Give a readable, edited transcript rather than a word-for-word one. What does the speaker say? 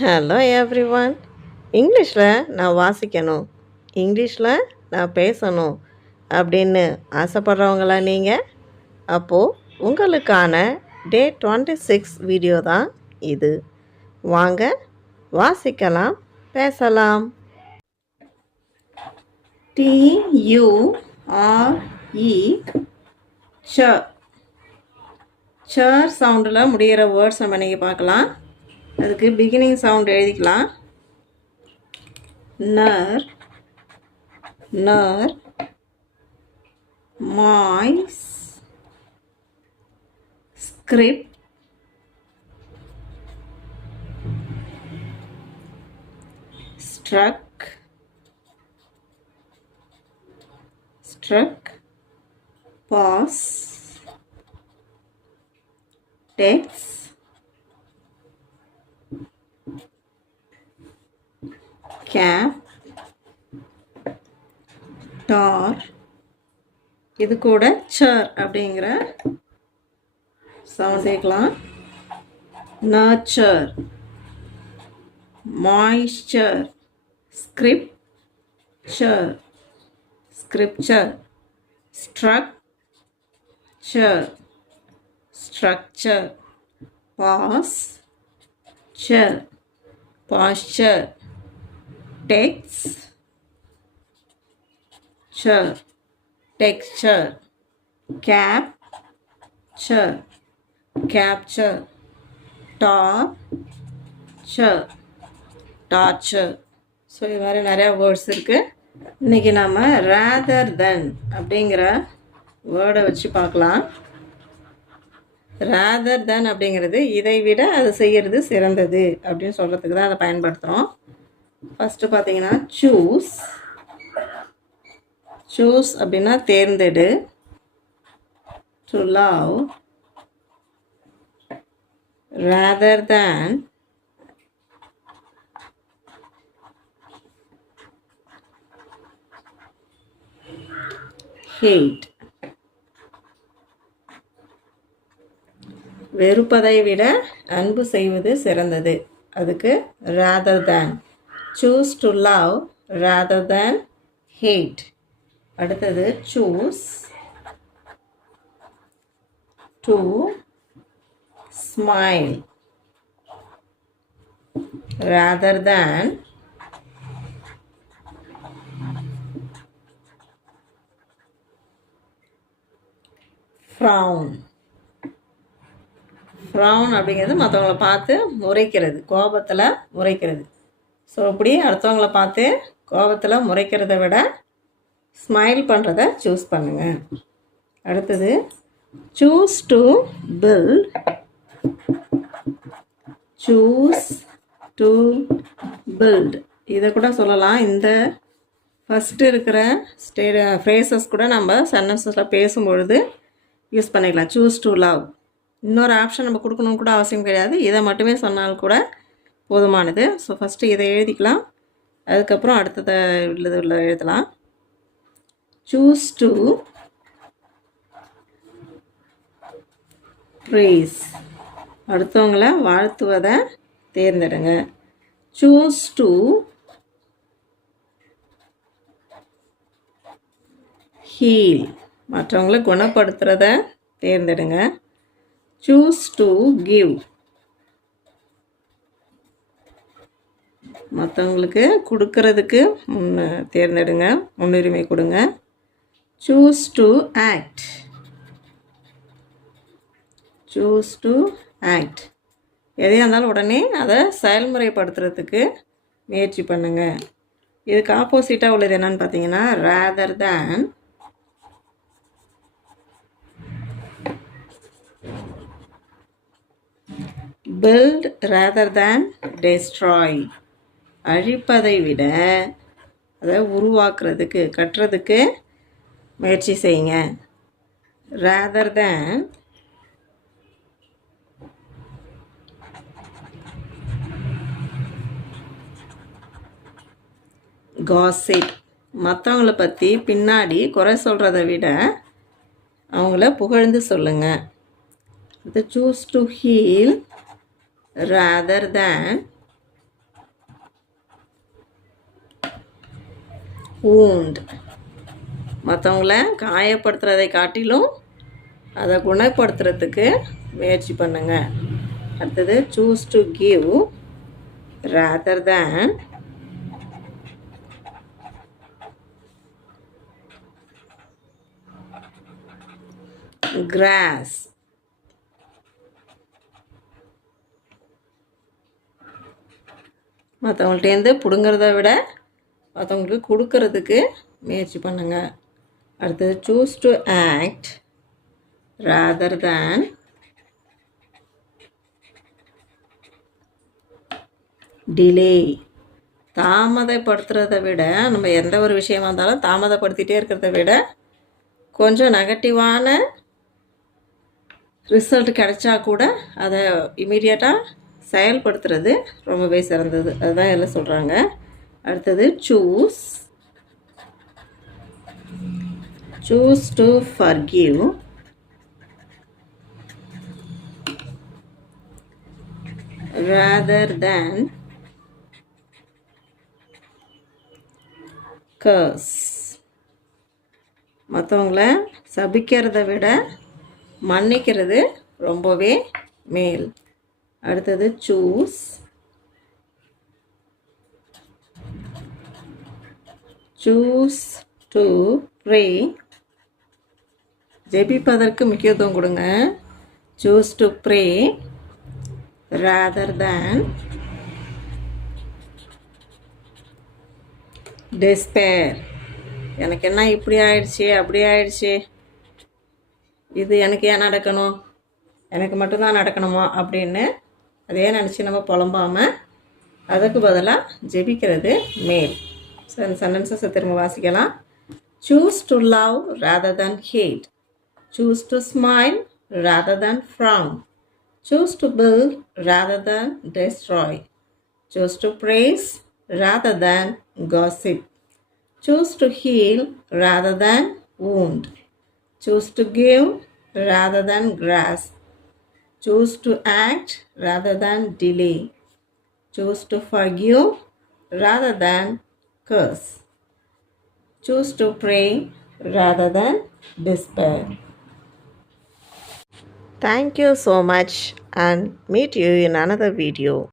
Hello everyone. இங்கிலீஷில் நான் வாசிக்கணும், இங்கிலீஷில் நான் பேசணும் அப்படின்னு ஆசைப்பட்றவங்களா நீங்கள்? அப்போது உங்களுக்கான டே 26 வீடியோ தான் இது. வாங்க வாசிக்கலாம், பேசலாம். TURE சர் சவுண்டில் முடிகிற வேர்ட்ஸ் நம்ம இன்றைக்கி பார்க்கலாம். அதுக்கு பிகினிங் சவுண்ட் எழுதிக்கலாம். Nur, nur, mois, script, struc, struc, pas, tex, cap, tor. இது கூட சர் அப்படிங்கிற சவுண்ட் சேர்க்கலாம். Nurture, moisture, scripture, scripture, structure, structure, pasture, pasture, texture, texture, capture, capture, torture, torture. So இது மாதிரி நிறையா வேர்ட்ஸ் இருக்குது. இன்றைக்கி நாம் rather than அப்படிங்கிற வேர்டை வச்சு பார்க்கலாம். rather than அப்படிங்கிறது இதை விட அது செய்கிறது சிறந்தது அப்படின்னு சொல்கிறதுக்கு தான் அதை பயன்படுத்துகிறோம். ஃபஸ்ட்டு பார்த்தீங்கன்னா சூஸ். சூஸ் அப்படின்னா தேர்ந்தெடு. To love, rather than, hate. வெறுப்பதை விட அன்பு செய்வது சிறந்தது. அதுக்கு rather than. choose to love rather than hate. அடுத்தது choose to smile rather than frown. frown அப்படிங்கிறது மற்றவங்கள பார்த்து முறைக்கிறது, கோபத்தில் முறைக்கிறது. ஸோ அப்படி அடுத்தவங்களை பார்த்து கோபத்தில் முறைக்கிறத விட ஸ்மைல் பண்ணுறத சூஸ் பண்ணுங்கள். அடுத்தது choose to build. Choose to build இதை கூட சொல்லலாம். இந்த ஃபஸ்ட்டு இருக்கிற ஃப்ரேசஸ் கூட நம்ம சென்டென்சஸில் பேசும்பொழுது யூஸ் பண்ணிக்கலாம். Choose to love. இன்னொரு ஆப்ஷன் நம்ம கொடுக்கணும்னு கூட அவசியம் கிடையாது. இதை மட்டுமே சொன்னால் கூட போதுமானது. ஸோ ஃபஸ்ட்டு இதை எழுதிக்கலாம், அதுக்கப்புறம் அடுத்ததை உள்ள எழுதலாம். Choose to praise. அடுத்தவங்களை வாழ்த்துவதை தேர்ந்தெடுங்க. Choose to heal. மற்றவங்களை குணப்படுத்துகிறத தேர்ந்தெடுங்க. Choose to give. மற்றவங்களுக்கு கொடுக்கறதுக்கு தேர்ந்தெடுங்க, முன்னுரிமை கொடுங்க. Choose to act. Choose to act. எதையாக இருந்தாலும் உடனே அதை செயல்முறைப்படுத்துறதுக்கு முயற்சி பண்ணுங்க. இதுக்கு ஆப்போசிட்டாக உள்ளது என்னன்னு பார்த்தீங்கன்னா rather than. build rather than destroy. அழிப்பதை விட அதை உருவாக்குறதுக்கு, கட்டுறதுக்கு முயற்சி செய்யுங்க. rather than gossip. மற்றவங்கள பற்றி பின்னாடி குறை சொல்கிறத விட அவங்கள புகழ்ந்து சொல்லுங்கள். The choose to heal rather than wound. மற்றவங்கள காயப்படுத்துறதை காட்டிலும் அதை குணப்படுத்துறதுக்கு முயற்சி பண்ணுங்க. அடுத்தது choose to give rather than grasp. மற்றவங்கள்ட்டேருந்து பிடுங்கிறத விட மற்றவங்களுக்கு கொடுக்கறதுக்கு முயற்சி பண்ணுங்க. அடுத்தது choose to act rather than delay. தாமதப்படுத்துறதை விட நம்ம எந்த ஒரு விஷயமா இருந்தாலும் தாமதப்படுத்திகிட்டே இருக்கிறத விட கொஞ்சம் நெகட்டிவான ரிசல்ட் கிடைச்சா கூட அதை இமீடியட்டாக செயல்படுத்துறது ரொம்பவே சிறந்தது. அதுதான் எல்லாம் சொல்கிறாங்க. அடுத்தது choose to forgive rather than curse. மற்றவங்கள சபிக்கிறத விட மன்னிக்கிறது ரொம்பவே மேல். அடுத்தது choose to pray. ஜெபிப்பதற்கு முக்கியத்துவம் கொடுங்க. choose to pray rather than despair. எனக்கு என்ன இப்படி ஆயிடுச்சு அப்படி ஆயிடுச்சு, இது எனக்கு ஏன் நடக்கணும், எனக்கு மட்டும்தான் நடக்கணுமா அப்படின்னு அதே நினச்சி நம்ம புலம்பாமல் அதுக்கு பதிலாக ஜெபிக்கிறது மேல். ஸோ இந்த சென்டென்சஸை திரும்ப வாசிக்கலாம். choose to love rather than hate. choose to smile rather than frown. choose to build rather than destroy. choose to praise rather than gossip. choose to heal rather than wound. choose to give rather than grasp. choose to act rather than delay. choose to forgive rather than curse. choose to pray rather than despair. Thank you so much and meet you in another video.